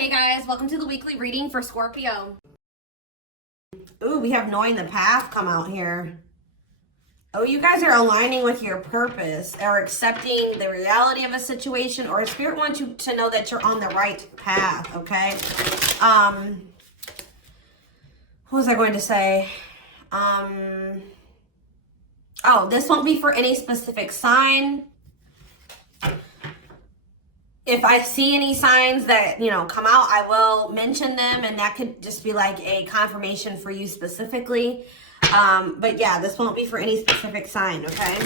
Hey guys, welcome to the weekly reading for Scorpio. Ooh, we have knowing the path come out here. Oh, you guys are aligning with your purpose or accepting the reality of a situation, or Spirit wants you to know that you're on the right path, okay? What was I going to say? Oh, this won't be for any specific sign. If I see any signs that, come out, I will mention them, and that could just be like a confirmation for you specifically. But yeah, this won't be for any specific sign, okay?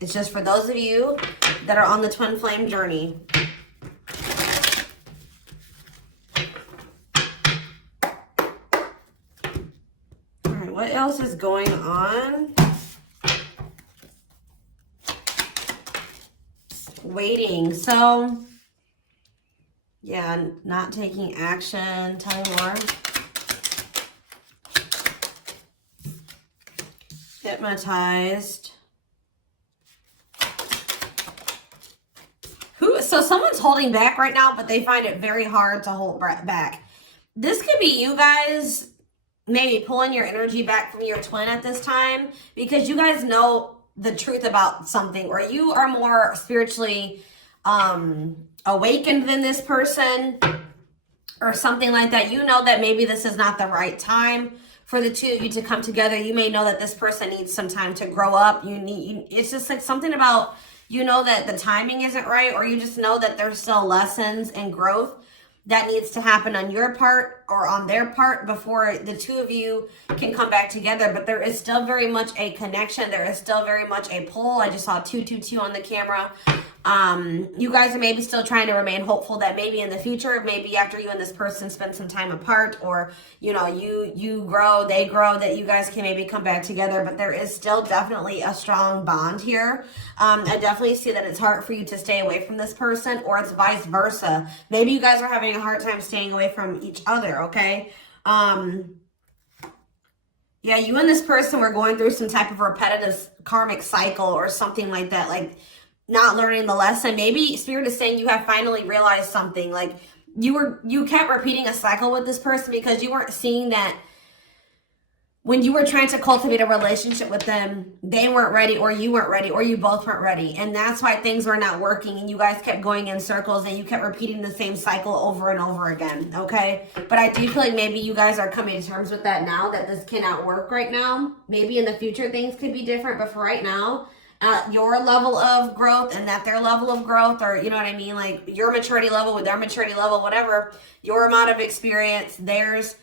It's just for those of you that are on the twin flame journey. All right, what else is going on? Waiting. So, yeah, not taking action. Tell me more. Hypnotized. So someone's holding back right now, but they find it very hard to hold back. This could be you guys maybe pulling your energy back from your twin at this time because you guys know the truth about something, or you are more spiritually awakened than this person or something like that. You know that maybe this is not the right time for the two of you to come together. You may know that this person needs some time to grow up. It's just like something about, that the timing isn't right, or you just know that there's still lessons and growth that needs to happen on your part or on their part before the two of you can come back together. But there is still very much a connection. There is still very much a pull. I just saw 222 on the camera. You guys are maybe still trying to remain hopeful that maybe in the future, maybe after you and this person spend some time apart, or, you grow, they grow, that you guys can maybe come back together. But there is still definitely a strong bond here. I definitely see that it's hard for you to stay away from this person, or it's vice versa. Maybe you guys are having a hard time staying away from each other, okay? Yeah, you and this person were going through some type of repetitive karmic cycle or something like that, like not learning the lesson. Maybe Spirit is saying you have finally realized something. Like you kept repeating a cycle with this person because you weren't seeing that when you were trying to cultivate a relationship with them, they weren't ready, or you weren't ready, or you both weren't ready. And that's why things were not working, and you guys kept going in circles, and you kept repeating the same cycle over and over again, okay? But I do feel like maybe you guys are coming to terms with that now, that this cannot work right now. Maybe in the future things could be different, but for right now, your level of growth and that their level of growth, or you know what I mean, like your maturity level with their maturity level, whatever, your amount of experience, theirs,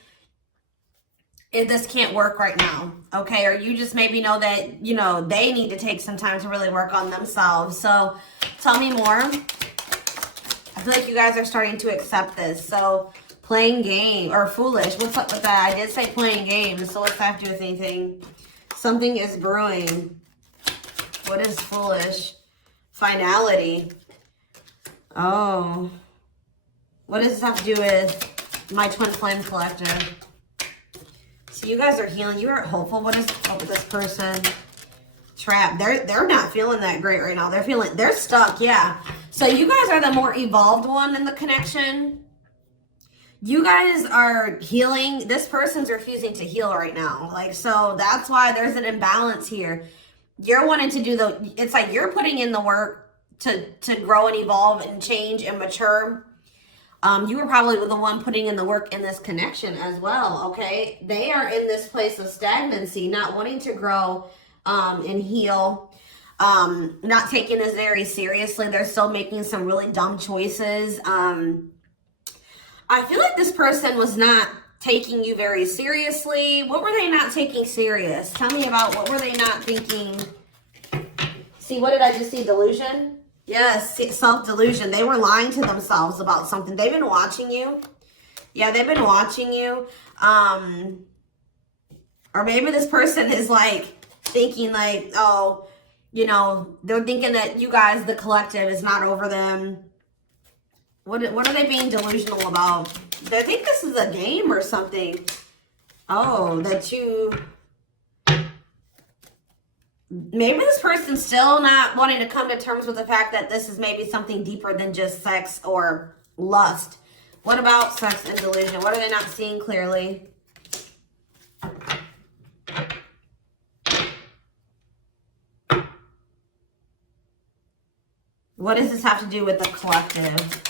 this can't work right now, okay? Or you just maybe know that, they need to take some time to really work on themselves. So tell me more. I feel like you guys are starting to accept this. So playing game or foolish, what's up with that? I did say playing games, so what's that have to do with anything? Something is brewing. What is foolish? Finality. Oh. What does this have to do with my twin flame collective? So you guys are healing. You are hopeful. What is up with this person? Trapped. They're not feeling that great right now. They're stuck, yeah. So you guys are the more evolved one in the connection. You guys are healing. This person's refusing to heal right now. So that's why there's an imbalance here. You're wanting to do it's like you're putting in the work to grow and evolve and change and mature. You were probably the one putting in the work in this connection as well, okay? They are in this place of stagnancy, not wanting to grow and heal, not taking this very seriously. They're still making some really dumb choices. I feel like this person was not taking you very seriously. What were they not taking serious? Tell me about what were they not thinking? See, what did I just see? Delusion? Yes, self-delusion. They were lying to themselves about something. They've been watching you. Yeah, they've been watching you. Or maybe this person is thinking oh, they're thinking that you guys, the collective, is not over them. What are they being delusional about? They think this is a game or something. Oh, that you... maybe this person's still not wanting to come to terms with the fact that this is maybe something deeper than just sex or lust. What about sex and delusion? What are they not seeing clearly? What does this have to do with the collective?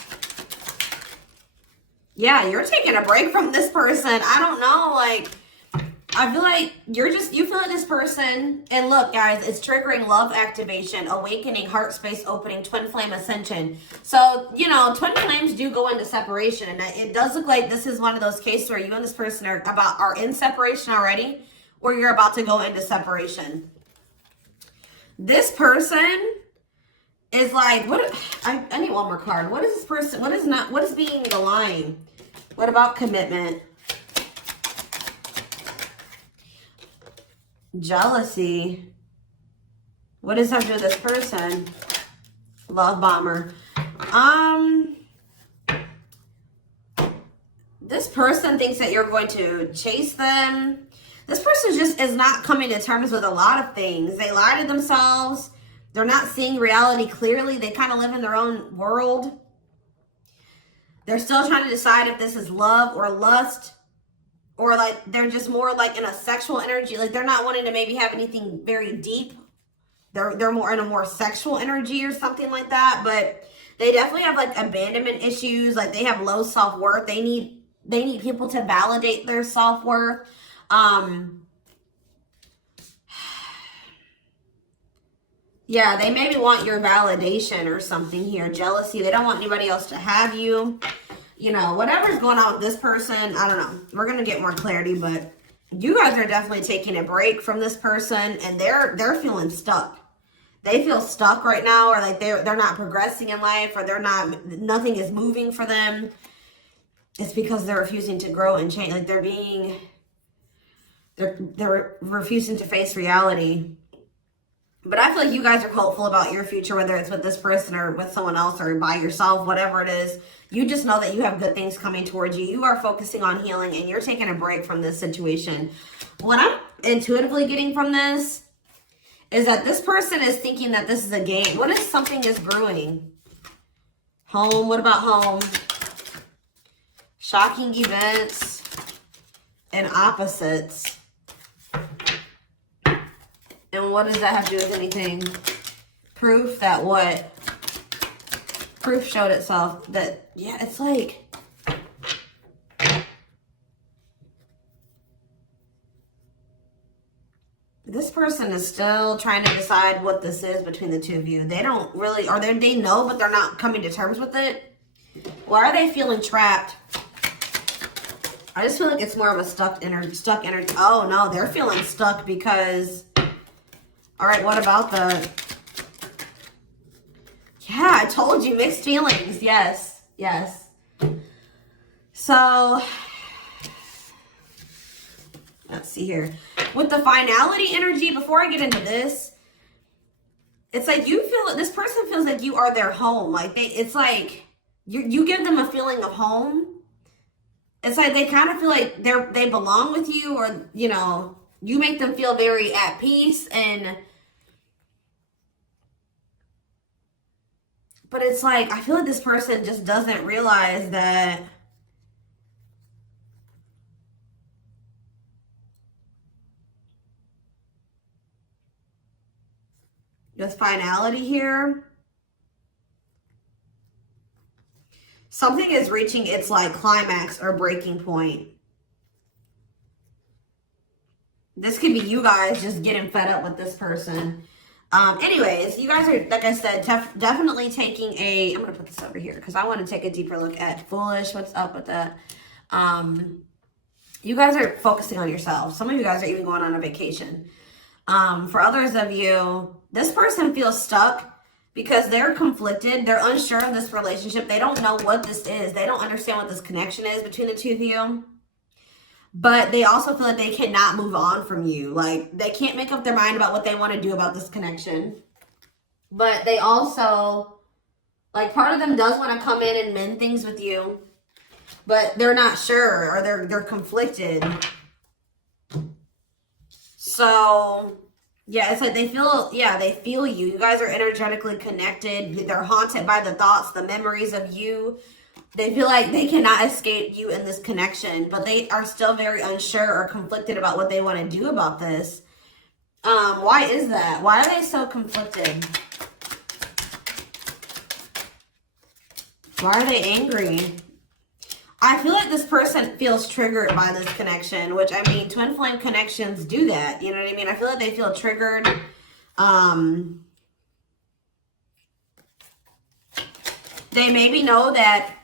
Yeah, you're taking a break from this person. I don't know, like, I feel like you feel like this person, and look, guys, it's triggering love activation, awakening, heart space opening, twin flame ascension. So, you know, twin flames do go into separation, and it does look like this is one of those cases where you and this person are in separation already, or you're about to go into separation. This person is like, I need one more card. What is this person, what is being the line? What about commitment? Jealousy. What does that have to do with this person? Love bomber. This person thinks that you're going to chase them. This person just is not coming to terms with a lot of things. They lie to themselves. They're not seeing reality clearly. They kind of live in their own world. They're still trying to decide if this is love or lust, or like they're just more like in a sexual energy. Like they're not wanting to maybe have anything very deep. They're more in a more sexual energy or something like that. But they definitely have like abandonment issues. Like they have low self-worth. They need people to validate their self-worth. Yeah, they maybe want your validation or something here. Jealousy. They don't want anybody else to have you. You know, whatever's going on with this person, I don't know. We're going to get more clarity, but you guys are definitely taking a break from this person, and they're feeling stuck. They feel stuck right now, or like they're not progressing in life, or nothing is moving for them. It's because they're refusing to grow and change. Like they're refusing to face reality. But I feel like you guys are hopeful about your future, whether it's with this person or with someone else or by yourself, whatever it is. You just know that you have good things coming towards you. You are focusing on healing, and you're taking a break from this situation. What I'm intuitively getting from this is that this person is thinking that this is a game. What if something is brewing? Home. What about home? Shocking events and opposites. And what does that have to do with anything? Proof that what? Proof showed itself that, yeah, it's like, this person is still trying to decide what this is between the two of you. They don't really, or they know, but they're not coming to terms with it. Why are they feeling trapped? I just feel like it's more of a stuck energy. Oh no, they're feeling stuck because, all right, what about the, yeah, I told you, mixed feelings. Yes, yes. So, let's see here. With the finality energy, before I get into this, it's like you feel, this person feels like you are their home. Like it's like you give them a feeling of home. It's like they kind of feel like they belong with you, or, you know, you make them feel very at peace. But it's like, I feel like this person just doesn't realize that this finality here, something is reaching its like climax or breaking point. This could be you guys just getting fed up with this person. Anyways, you guys are, like I said, definitely taking I'm going to put this over here because I want to take a deeper look at foolish. What's up with that? You guys are focusing on yourself. Some of you guys are even going on a vacation. For others of you, this person feels stuck because they're conflicted. They're unsure of this relationship. They don't know what this is. They don't understand what this connection is between the two of you. But they also feel like they cannot move on from you. Like, they can't make up their mind about what they want to do about this connection. But they also, like, part of them does want to come in and mend things with you. But they're not sure, or they're conflicted. So, yeah, it's like they feel you. You guys are energetically connected. They're haunted by the thoughts, the memories of you They feel like they cannot escape you in this connection, but they are still very unsure or conflicted about what they want to do about this. Why is that? Why are they so conflicted? Why are they angry? I feel like this person feels triggered by this connection, which, I mean, twin flame connections do that. You know what I mean? I feel like they feel triggered. They maybe know that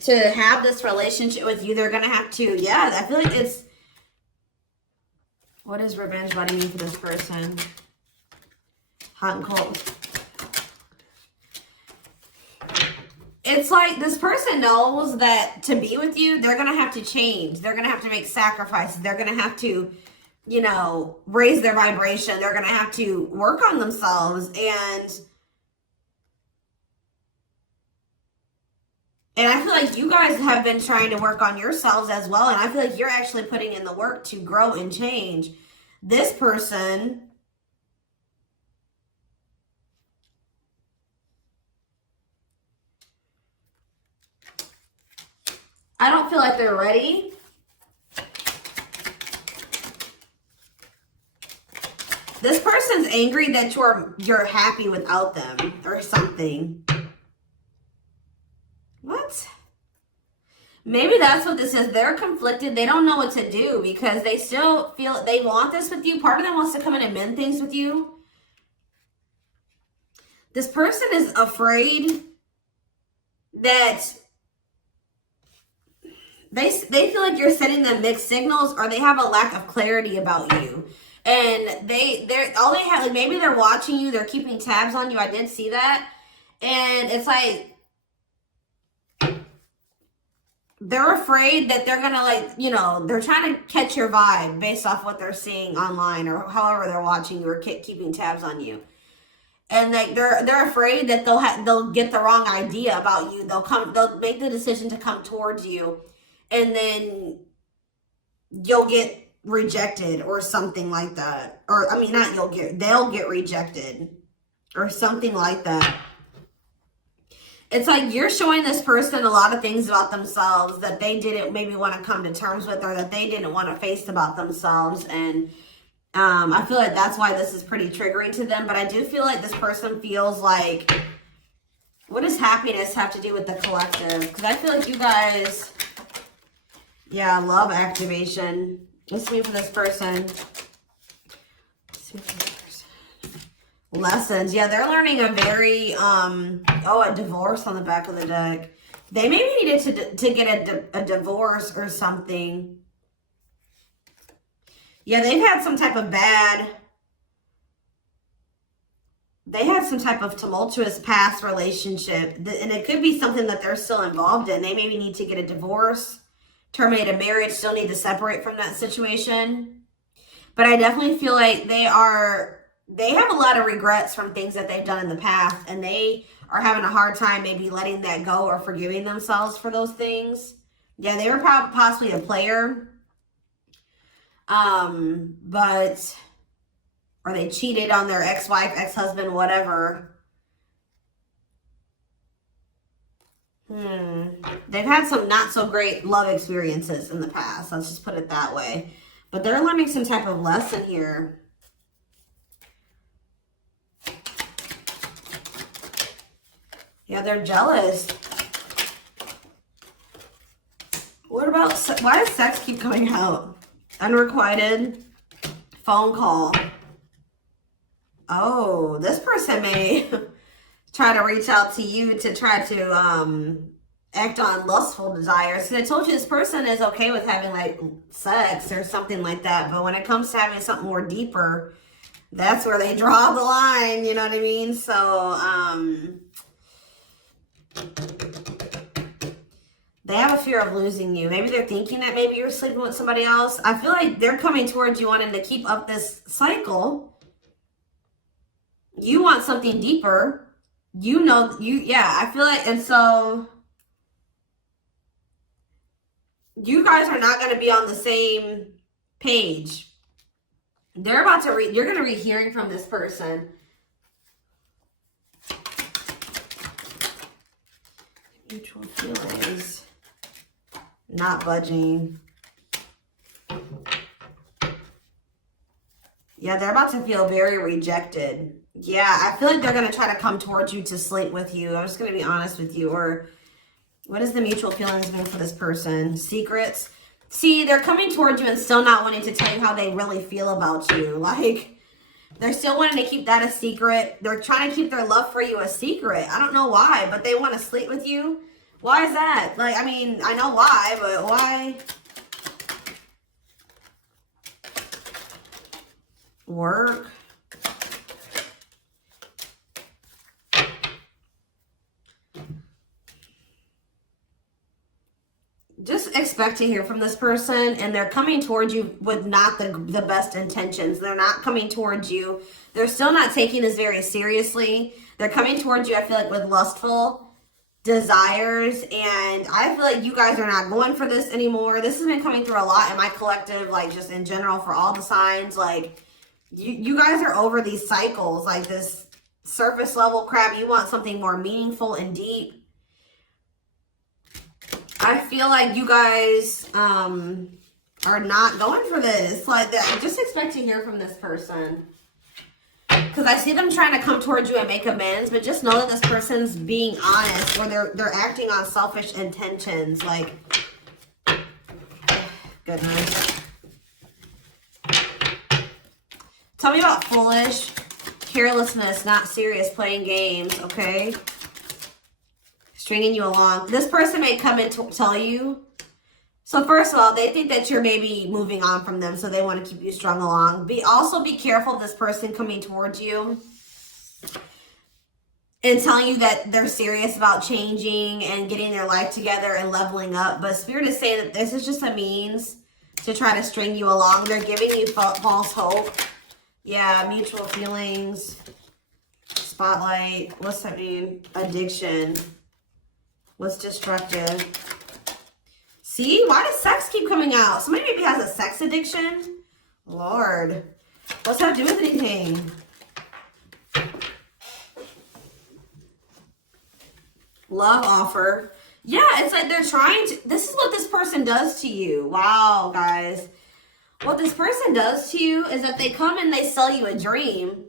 to have this relationship with you, they're going to have to, yeah, I feel like it's, what does revenge body mean for this person? Hot and cold. It's like this person knows that to be with you, they're going to have to change. They're going to have to make sacrifices. They're going to have to, you know, raise their vibration. They're going to have to work on themselves. And I feel like you guys have been trying to work on yourselves as well. And I feel like you're actually putting in the work to grow and change. This person, I don't feel like they're ready. This person's angry that you're happy without them or something. What? Maybe that's what this is. They're conflicted. They don't know what to do because they still feel they want this with you. Part of them wants to come in and mend things with you. This person is afraid that they feel like you're sending them mixed signals, or they have a lack of clarity about you. And they're all they have, like, maybe they're watching you, they're keeping tabs on you. I did see that. And it's like they're afraid that they're gonna, like, you know, they're trying to catch your vibe based off what they're seeing online or however they're watching you or keeping tabs on you. And like they're afraid that they'll get the wrong idea about you. They'll make the decision to come towards you, and then you'll get rejected or something like that. Or I mean, they'll get rejected or something like that. It's like you're showing this person a lot of things about themselves that they didn't maybe want to come to terms with, or that they didn't want to face about themselves. And I feel like that's why this is pretty triggering to them. But I do feel like this person feels like, what does happiness have to do with the collective? Because I feel like you guys, yeah, love activation. Let's see for this person. Lessons. Yeah, they're learning a very, a divorce on the back of the deck. They maybe needed to get a divorce or something. Yeah, they had some type of tumultuous past relationship. And it could be something that they're still involved in. They maybe need to get a divorce, terminate a marriage, still need to separate from that situation. But I definitely feel like they have a lot of regrets from things that they've done in the past, and they are having a hard time maybe letting that go or forgiving themselves for those things. Yeah, they were possibly a player. Or they cheated on their ex-wife, ex-husband, whatever. They've had some not so great love experiences in the past. Let's just put it that way. But they're learning some type of lesson here. Yeah, they're jealous. What about, why does sex keep coming out? Unrequited, phone call. Oh, this person may try to reach out to you to try to act on lustful desires. So I told you this person is okay with having like sex or something like that. But when it comes to having something more deeper, that's where they draw the line. You know what I mean? So, they have a fear of losing you. Maybe they're thinking that maybe you're sleeping with somebody else. I feel like they're coming towards you wanting to keep up this cycle. You want something deeper. I feel like, and so you guys are not going to be on the same page. You're going to be hearing from this person. Mutual feelings. Not budging. Yeah, they're about to feel very rejected. Yeah, I feel like they're going to try to come towards you to sleep with you. I'm just going to be honest with you. Or what is the mutual feelings mean for this person? Secrets. See, they're coming towards you and still not wanting to tell you how they really feel about you. Like, they're still wanting to keep that a secret. They're trying to keep their love for you a secret. I don't know why, but they want to sleep with you. Why is that? Like, I mean, I know why, but why? Work. Just expect to hear from this person, and they're coming towards you with not the best intentions. They're not coming towards you. They're still not taking this very seriously. They're coming towards you, I feel like, with lustful desires, and I feel like you guys are not going for this anymore. This has been coming through a lot in my collective, like just in general for all the signs. Like you guys are over these cycles, like this surface level crap. You want something more meaningful and deep. I feel like you guys are not going for this. Like, just expect to hear from this person. Because I see them trying to come towards you and make amends, but just know that this person's being honest, or they're acting on selfish intentions. Like, goodness. Tell me about foolish, carelessness, not serious, playing games, okay? Stringing you along. This person may come and tell you. So first of all, they think that you're maybe moving on from them, so they want to keep you strung along. Also be careful of this person coming towards you and telling you that they're serious about changing and getting their life together and leveling up. But Spirit is saying that this is just a means to try to string you along. They're giving you false hope. Yeah, mutual feelings. Spotlight. What's that mean? Addiction. What's destructive? See? Why does sex keep coming out? Somebody maybe has a sex addiction? Lord. What's that do with anything? Love offer. Yeah, it's like they're trying to... This is what this person does to you. Wow, guys. What this person does to you is that they come and they sell you a dream.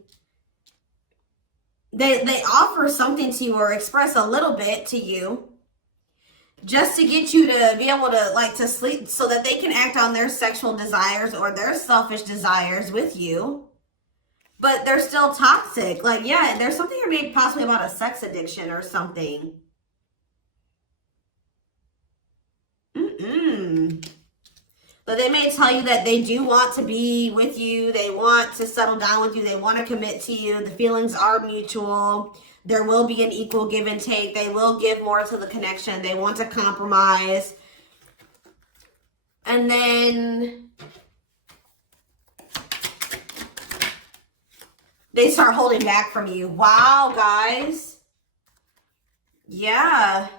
They offer something to you or express a little bit to you, just to get you to be able to, like, to sleep so that they can act on their sexual desires or their selfish desires with you. But they're still toxic. Like, yeah, there's something here maybe possibly about a sex addiction or something. But they may tell you that they do want to be with you. They want to settle down with you. They want to commit to you. The feelings are mutual. There will be an equal give and take. They will give more to the connection. They want to compromise. And then they start holding back from you. Wow, guys. Yeah.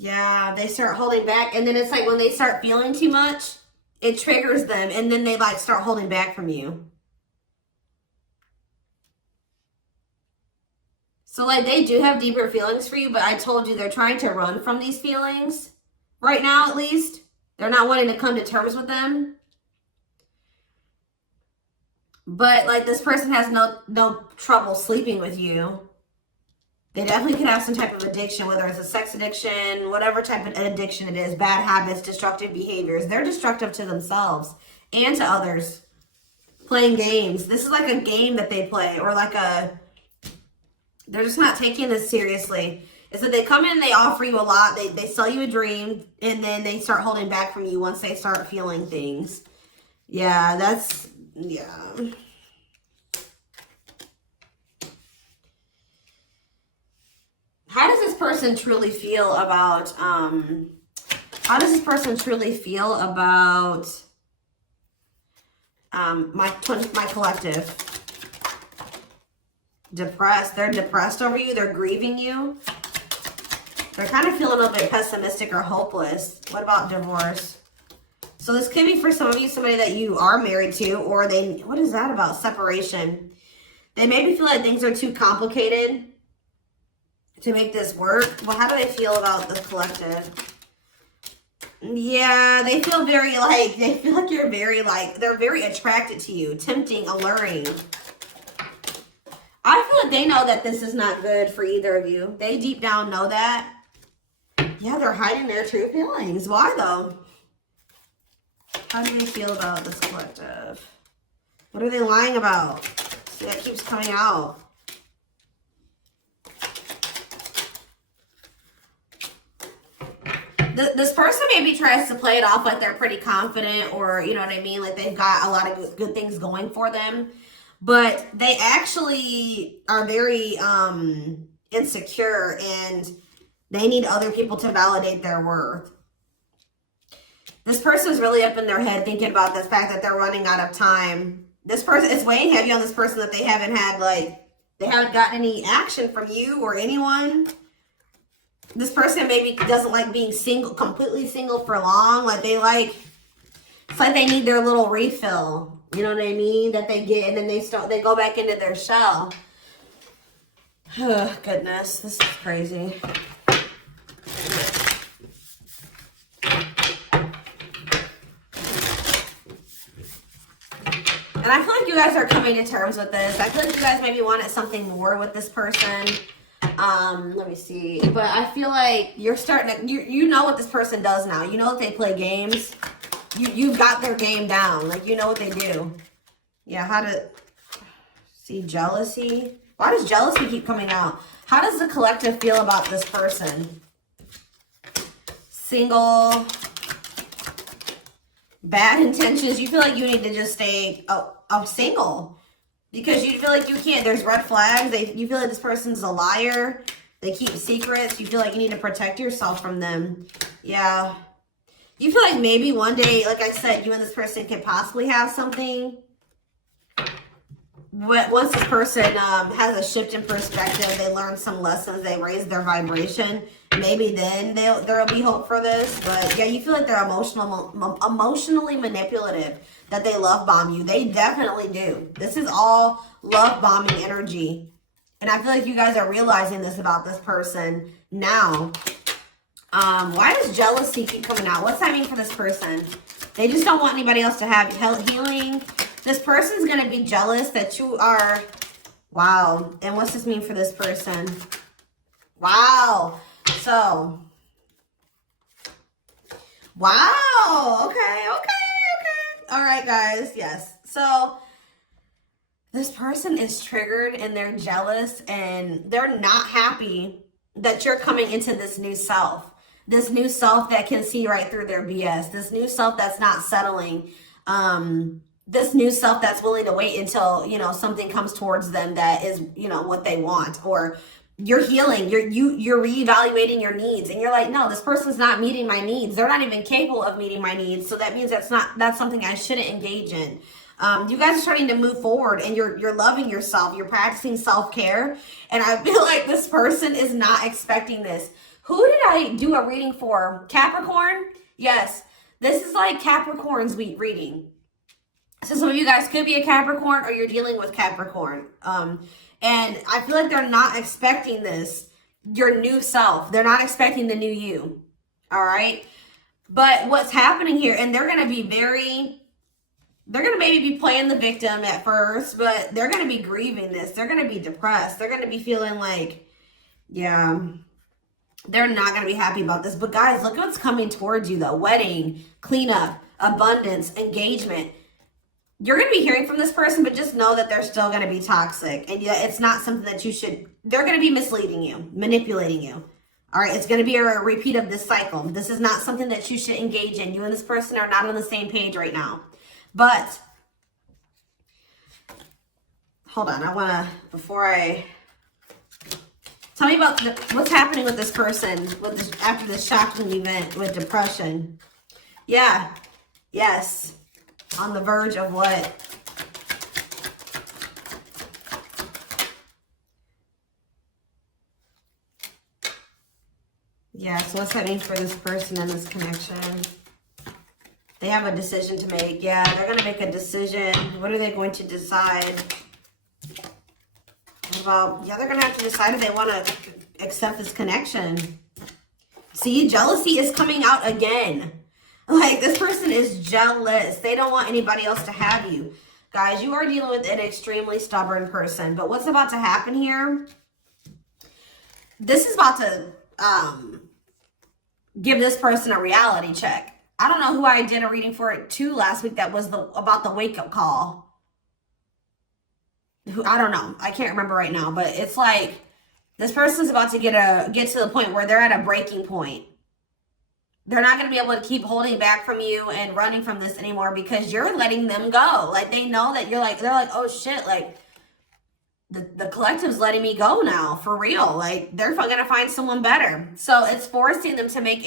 Yeah, they start holding back. And then it's like when they start feeling too much, it triggers them. And then they like start holding back from you. So like they do have deeper feelings for you, but I told you they're trying to run from these feelings. Right now, at least. They're not wanting to come to terms with them. But like this person has no trouble sleeping with you. They definitely could have some type of addiction, whether it's a sex addiction, whatever type of addiction it is, bad habits, destructive behaviors. They're destructive to themselves and to others. Playing games. This is like a game that they play, or like they're just not taking this seriously. It's that they come in, they offer you a lot, they sell you a dream, and then they start holding back from you once they start feeling things. Yeah, yeah. How does this person truly feel about, my collective? Depressed. They're depressed over you. They're grieving you. They're kind of feeling a little bit pessimistic or hopeless. What about divorce? So this could be for some of you, somebody that you are married to, or what is that about? Separation. They maybe feel like things are too complicated. to make this work. Well, how do they feel about the collective? Yeah, they feel very like, they feel like you're very like, they're very attracted to you, tempting, alluring. I feel like they know that this is not good for either of you. They deep down know that. Yeah, they're hiding their true feelings. Why though? How do they feel about this collective? What are they lying about? See, that keeps coming out. This person maybe tries to play it off like they're pretty confident, or you know what I mean, like they've got a lot of good things going for them, but they actually are very insecure and they need other people to validate their worth. This person is really up in their head thinking about the fact that they're running out of time. This person is weighing heavy on this person that they haven't had, like, they haven't gotten any action from you or anyone. This person maybe doesn't like being single, completely single for long. Like they like, it's like they need their little refill. You know what I mean? That they get, and then they go back into their shell. Oh, goodness, this is crazy. And I feel like you guys are coming to terms with this. I feel like you guys maybe wanted something more with this person. Let me see. But I feel like you're starting to, you know what this person does now. You know that they play games. You've got their game down. Like, you know what they do. Yeah, how to see jealousy. Why does jealousy keep coming out? How does the collective feel about this person? Single. Bad intentions. You feel like you need to just stay single. Because you feel like you can't, there's red flags. You feel like this person's a liar. They keep secrets. You feel like you need to protect yourself from them. Yeah. You feel like maybe one day, like I said, you and this person could possibly have something. But once this person has a shift in perspective, they learn some lessons, they raise their vibration, maybe then there'll be hope for this. But yeah, you feel like they're emotionally manipulative, that they love bomb you. They definitely do. This is all love bombing energy. And I feel like you guys are realizing this about this person now. Why does jealousy keep coming out? What's that mean for this person? They just don't want anybody else to have healing. This person's going to be jealous that you are... Wow. And what's this mean for this person? Wow. So... Wow. Okay. All right, guys. Yes. So this person is triggered and they're jealous and they're not happy that you're coming into this new self. This new self that can see right through their BS. This new self that's not settling. This new self that's willing to wait until, you know, something comes towards them that is, you know, what they want. Or you're healing, you're reevaluating your needs, and you're like, no, this person's not meeting my needs. They're not even capable of meeting my needs. So that means that's something I shouldn't engage in. You guys are starting to move forward, and you're loving yourself. You're practicing self-care, and I feel like this person is not expecting this. Who did I do a reading for? Capricorn? Yes, this is like Capricorn's reading. So some of you guys could be a Capricorn, or you're dealing with Capricorn. And I feel like they're not expecting this, your new self. They're not expecting the new you. All right. But what's happening here, and they're going to be they're going to maybe be playing the victim at first, but they're going to be grieving this. They're going to be depressed. They're going to be feeling like, yeah, they're not going to be happy about this. But guys, look what's coming towards you though. Wedding, cleanup, abundance, engagement. You're going to be hearing from this person, but just know that they're still going to be toxic. And yeah, it's not something that you should, they're going to be misleading you, manipulating you. All right, it's going to be a repeat of this cycle. This is not something that you should engage in. You and this person are not on the same page right now. But, hold on, I want to, before I, tell me about what's happening with this person after this shocking event with depression. Yeah, yes. On the verge of what? Yeah, so what's that mean for this person and this connection? They have a decision to make. Yeah, they're going to make a decision. What are they going to decide? About, yeah, they're going to have to decide if they want to accept this connection. See, jealousy is coming out again. Like, this person is jealous. They don't want anybody else to have you. Guys, you are dealing with an extremely stubborn person. But what's about to happen here? This is about to give this person a reality check. I don't know who I did a reading for it too last week that was about the wake-up call. I don't know. I can't remember right now. But it's like this person's about to get to the point where they're at a breaking point. They're not going to be able to keep holding back from you and running from this anymore because you're letting them go. Like, they know that you're like, they're like, oh shit, like, the collective's letting me go now, for real. Like, they're going to find someone better. So it's forcing them to make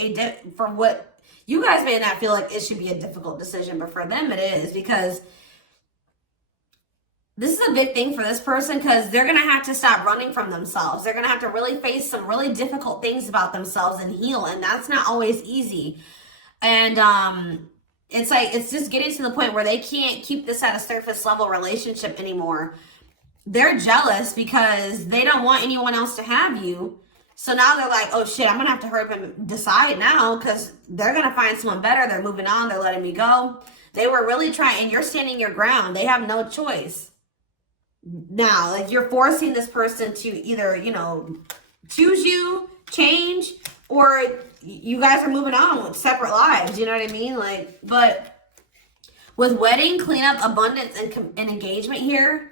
for what you guys may not feel like it should be a difficult decision, but for them it is, because this is a big thing for this person, because they're going to have to stop running from themselves. They're going to have to really face some really difficult things about themselves and heal. And that's not always easy. And it's like, it's just getting to the point where they can't keep this at a surface level relationship anymore. They're jealous because they don't want anyone else to have you. So now they're like, oh shit, I'm going to have to hurry up and decide now, because they're going to find someone better. They're moving on. They're letting me go. They were really trying, and you're standing your ground. They have no choice. Now, like, you're forcing this person to either, you know, choose you, change, or you guys are moving on with separate lives. You know what I mean? Like, but with wedding, cleanup, abundance, and engagement here,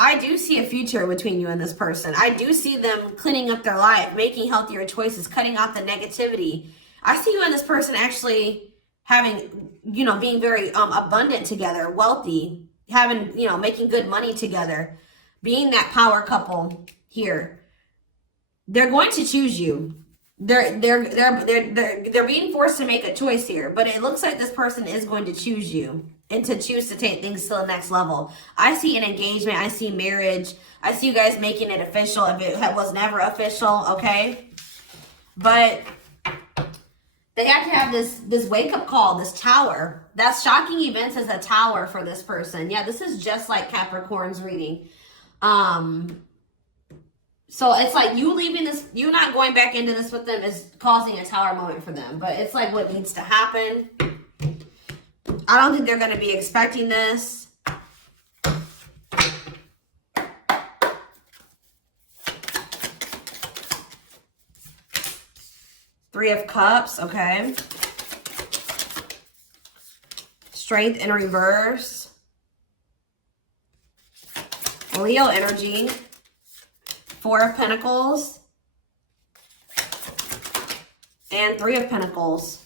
I do see a future between you and this person. I do see them cleaning up their life, making healthier choices, cutting out the negativity. I see you and this person actually having, you know, being very abundant together, wealthy, having, you know, making good money together, being that power couple here. They're going to choose you. They're being forced to make a choice here, but it looks like this person is going to choose you and to choose to take things to the next level. I see an engagement. I see marriage. I see you guys making it official if it was never official, okay? But they have to have this wake-up call, this tower. That's shocking events as a tower for this person. Yeah, this is just like Capricorn's reading. So it's like you leaving this, you not going back into this with them is causing a tower moment for them. But it's like what needs to happen. I don't think they're going to be expecting this. Three of Cups, okay. Strength in reverse. Leo energy. Four of Pentacles. And Three of Pentacles.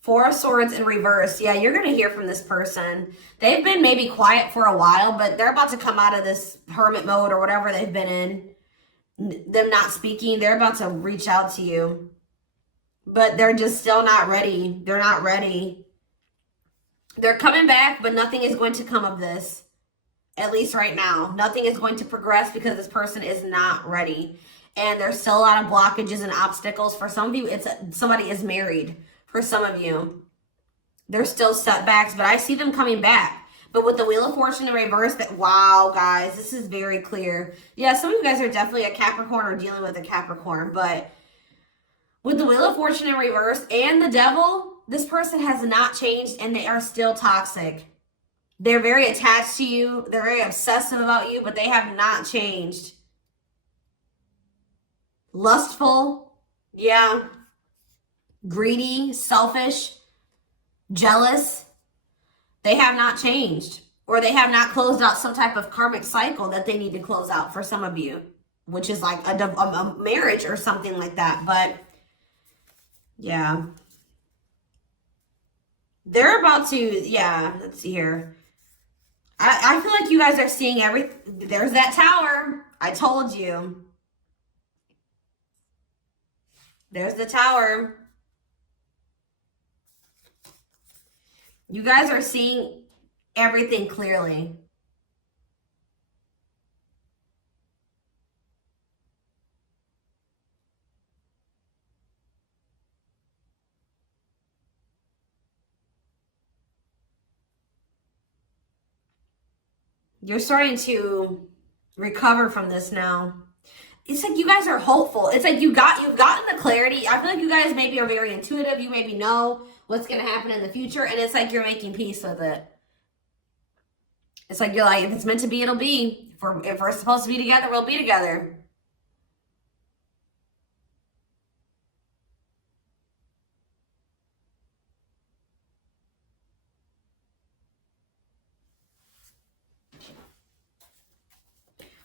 Four of Swords in reverse. Yeah, you're going to hear from this person. They've been maybe quiet for a while, but they're about to come out of this hermit mode or whatever they've been in. Them not speaking. They're about to reach out to you. But they're just still not ready. They're not ready. They're coming back, but nothing is going to come of this. At least right now. Nothing is going to progress because this person is not ready. And there's still a lot of blockages and obstacles. For some of you, somebody is married. For some of you, there's still setbacks, but I see them coming back. But with the Wheel of Fortune in reverse, wow, guys, this is very clear. Yeah, some of you guys are definitely a Capricorn or dealing with a Capricorn, but with the Wheel of Fortune in reverse and the Devil, this person has not changed and they are still toxic. They're very attached to you. They're very obsessive about you, but they have not changed. Lustful, yeah. Greedy, selfish, jealous. They have not changed, or they have not closed out some type of karmic cycle that they need to close out for some of you, which is like a marriage or something like that. But yeah, they're about to, yeah, let's see here. I feel like you guys are seeing everything. There's that tower. I told you. There's the tower. You guys are seeing everything clearly. You're starting to recover from this now. It's like you guys are hopeful. It's like you've gotten the clarity. I feel like you guys maybe are very intuitive. You maybe know what's going to happen in the future. And it's like you're making peace with it. It's like you're like, if it's meant to be, it'll be. If we're supposed to be together, we'll be together.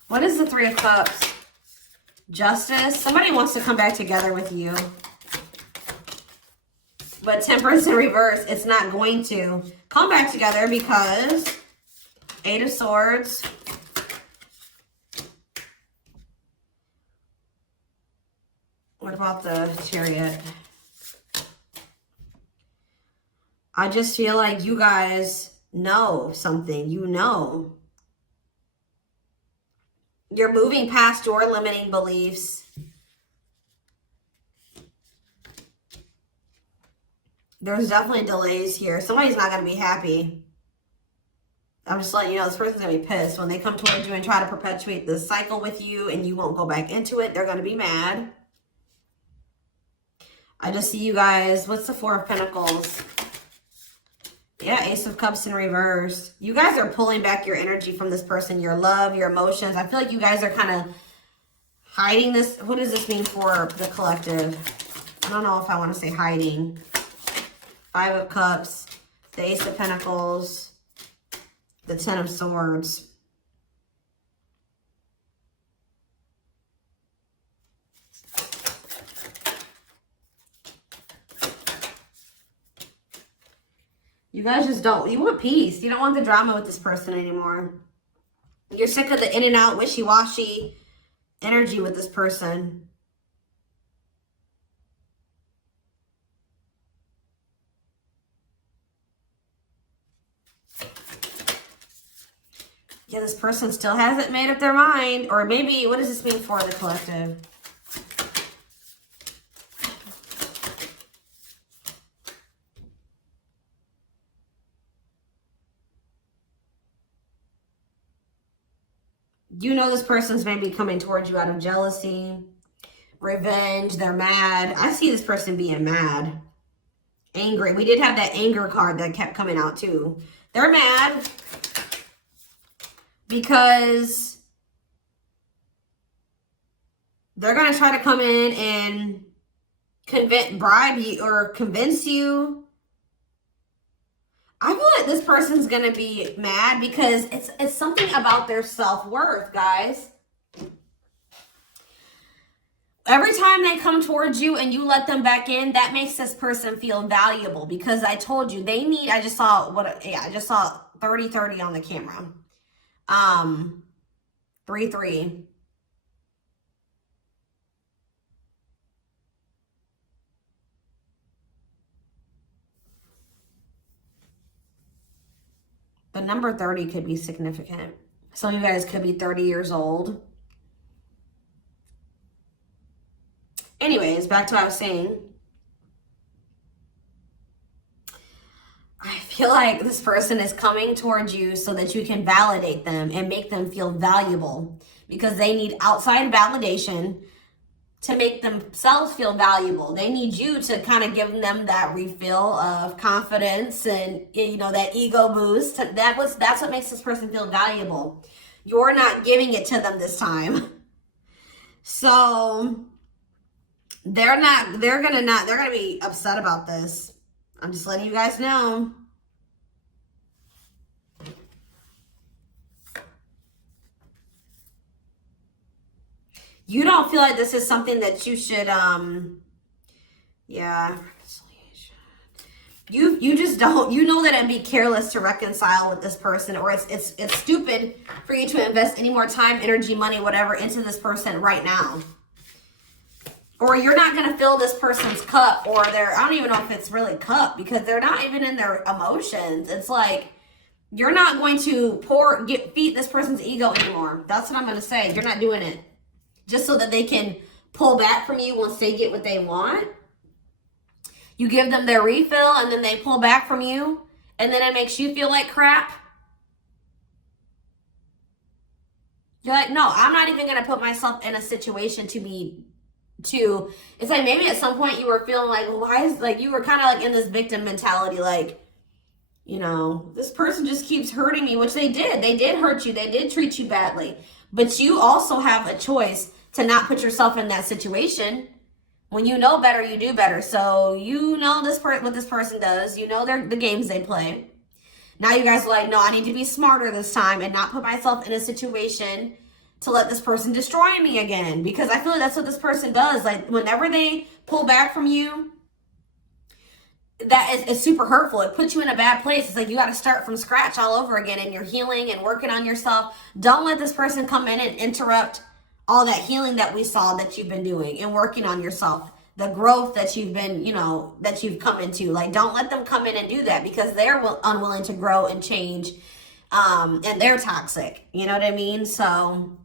What is the Three of Cups? Justice. Somebody wants to come back together with you. But Temperance in reverse, it's not going to come back together because Eight of Swords. What about the Chariot? I just feel like you guys know something. You know. You're moving past your limiting beliefs. There's definitely delays here. Somebody's not going to be happy. I'm just letting you know this person's going to be pissed. When they come towards you and try to perpetuate this cycle with you and you won't go back into it, they're going to be mad. I just see you guys. What's the Four of Pentacles? Yeah, Ace of Cups in reverse. You guys are pulling back your energy from this person, your love, your emotions. I feel like you guys are kind of hiding this. What does this mean for the collective? I don't know if I want to say hiding. Five of Cups, the Ace of Pentacles, the Ten of Swords. You guys just don't, you want peace. You don't want the drama with this person anymore. You're sick of the in and out, wishy-washy energy with this person. Yeah, this person still hasn't made up their mind. Or maybe, what does this mean for the collective? You know this person's maybe coming towards you out of jealousy, revenge, they're mad. I see this person being mad, angry. We did have that anger card that kept coming out too. They're mad because they're going to try to come in and bribe you or convince you. I feel like this person's going to be mad because it's something about their self-worth, guys. Every time they come towards you and you let them back in, that makes this person feel valuable because I told you they need, I just saw 30-30 on the camera. 3-3. The number 30 could be significant. Some of you guys could be 30 years old. Anyways, back to what I was saying. I feel like this person is coming towards you so that you can validate them and make them feel valuable because they need outside validation to make themselves feel valuable. They need you to kind of give them that refill of confidence and, you know, that ego boost. That's what makes this person feel valuable. You're not giving it to them this time. So they're gonna be upset about this. I'm just letting you guys know. You don't feel like this is something that you should, yeah. You just don't, you know that it'd be careless to reconcile with this person, or it's stupid for you to invest any more time, energy, money, whatever, into this person right now. Or you're not going to fill this person's cup, or I don't even know if it's really cup, because they're not even in their emotions. It's like, you're not going to feed this person's ego anymore. That's what I'm going to say. You're not doing it. Just so that they can pull back from you once they get what they want. You give them their refill and then they pull back from you. And then it makes you feel like crap. You're like, no, I'm not even gonna put myself in a situation to it's like maybe at some point you were feeling like, well, why is, like, you were kind of like in this victim mentality, like, you know, this person just keeps hurting me, which they did hurt you, they did treat you badly, but you also have a choice to not put yourself in that situation. When you know better, you do better. So you know what this person does, you know the games they play. Now you guys are like, no, I need to be smarter this time and not put myself in a situation to let this person destroy me again. Because I feel like that's what this person does. Like, whenever they pull back from you, that is super hurtful. It puts you in a bad place. It's like you got to start from scratch all over again, and you're healing and working on yourself. Don't let this person come in and interrupt all that healing that we saw that you've been doing and working on yourself. The growth that you've been, you know, that you've come into. Like, don't let them come in and do that, because they're unwilling to grow and change, and they're toxic. You know what I mean? So